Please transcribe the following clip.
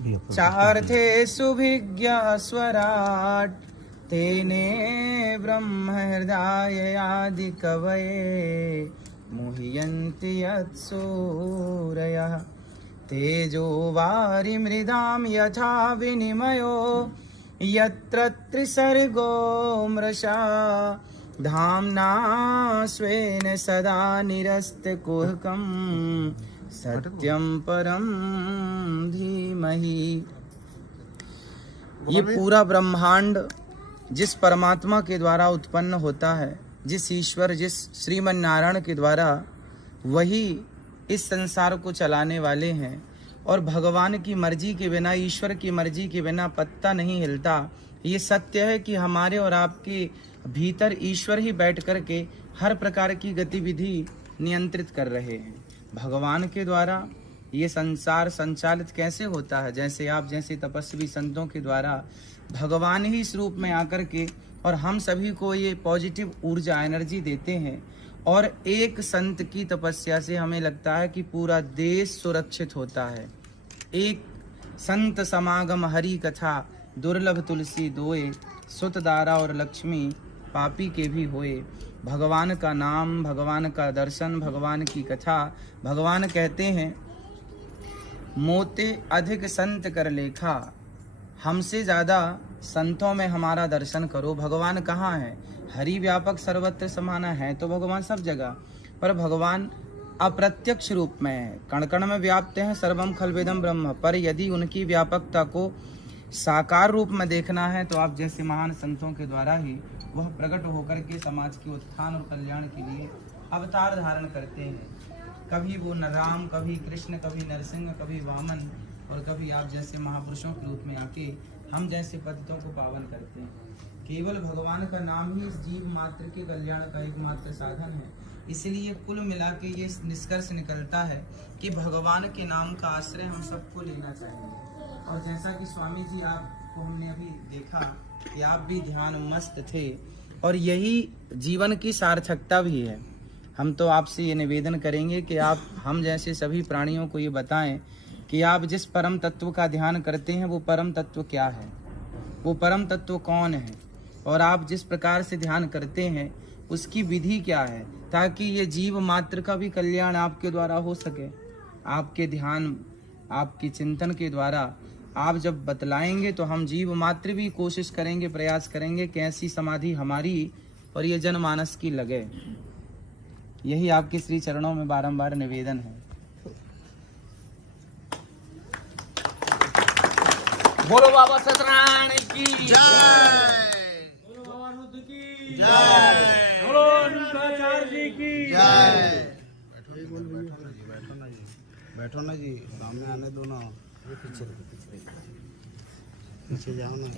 चार्थेषु भिज्ञः स्वराट् तेने ब्रह्महृदाययादिकवये मुह्यन्ति यत्सूरयः तेजो वारिमृदां यथा विनिमयो यत्र त्रिसर्गो मृषा धाम्ना स्वेन सदा निरस्तकुहकं सत्यं परं धीमहि। ये पूरा ब्रह्मांड जिस परमात्मा के द्वारा उत्पन्न होता है, जिस ईश्वर जिस श्रीमन नारायण के द्वारा, वही इस संसार को चलाने वाले हैं। और भगवान की मर्जी के बिना, ईश्वर की मर्जी के बिना पत्ता नहीं हिलता। ये सत्य है कि हमारे और आपके भीतर ईश्वर ही बैठ कर के हर प्रकार की गतिविधि नियंत्रित कर रहे हैं। भगवान के द्वारा ये संसार संचालित कैसे होता है? जैसे आप जैसे तपस्वी संतों के द्वारा भगवान ही इस रूप में आकर के और हम सभी को ये पॉजिटिव ऊर्जा एनर्जी देते हैं। और एक संत की तपस्या से हमें लगता है कि पूरा देश सुरक्षित होता है। एक संत समागम हरि कथा दुर्लभ तुलसी दोए सुत दारा और लक्ष्मी पापी के भी होए। भगवान का नाम, भगवान का दर्शन, भगवान की कथा। भगवान कहते हैं मोते अधिक संत कर लेखा, हमसे ज़्यादा संतों में हमारा दर्शन करो। भगवान कहाँ है? हरि व्यापक सर्वत्र समाना है तो भगवान सब जगह, पर भगवान अप्रत्यक्ष रूप में है, कण कण में व्याप्त हैं, सर्वम खलवेदम ब्रह्म। पर यदि उनकी व्यापकता को साकार रूप में देखना है तो आप जैसे महान संतों के द्वारा ही वह प्रकट होकर के समाज के उत्थान और कल्याण के लिए अवतार धारण करते हैं। कभी वो राम, कभी कृष्ण, कभी नरसिंह, कभी वामन, और कभी आप जैसे महापुरुषों के रूप में आके हम जैसे पतितों को पावन करते हैं। केवल भगवान का नाम ही इस जीव मात्र के कल्याण का एकमात्र साधन है। इसलिए कुल मिला के ये निष्कर्ष निकलता है कि भगवान के नाम का आश्रय हम सबको लेना चाहिए। और जैसा कि स्वामी जी आपको हमने अभी देखा कि आप भी ध्यान मस्त थे, और यही जीवन की सार्थकता भी है। हम तो आपसे ये निवेदन करेंगे कि आप हम जैसे सभी प्राणियों को ये बताएं कि आप जिस परम तत्व का ध्यान करते हैं वो परम तत्व क्या है, वो परम तत्व कौन है, और आप जिस प्रकार से ध्यान करते हैं उसकी विधि क्या है, ताकि ये जीव मात्र का भी कल्याण आपके द्वारा हो सके। आपके ध्यान, आपके चिंतन के द्वारा आप जब बतलाएंगे तो हम जीव मात्र भी कोशिश करेंगे, प्रयास करेंगे कि ऐसी समाधि हमारी और ये जनमानस की लगे। यही आपके श्री चरणों में बारंबार निवेदन है। बोलो बाबा सत्यनारायण की जय, बोलो बाबा रुद्र की जय, बोलो अनुशाचार्य जी की जय। बैठो ना जी, सामने आने दो ना। पीछे जाओ ना।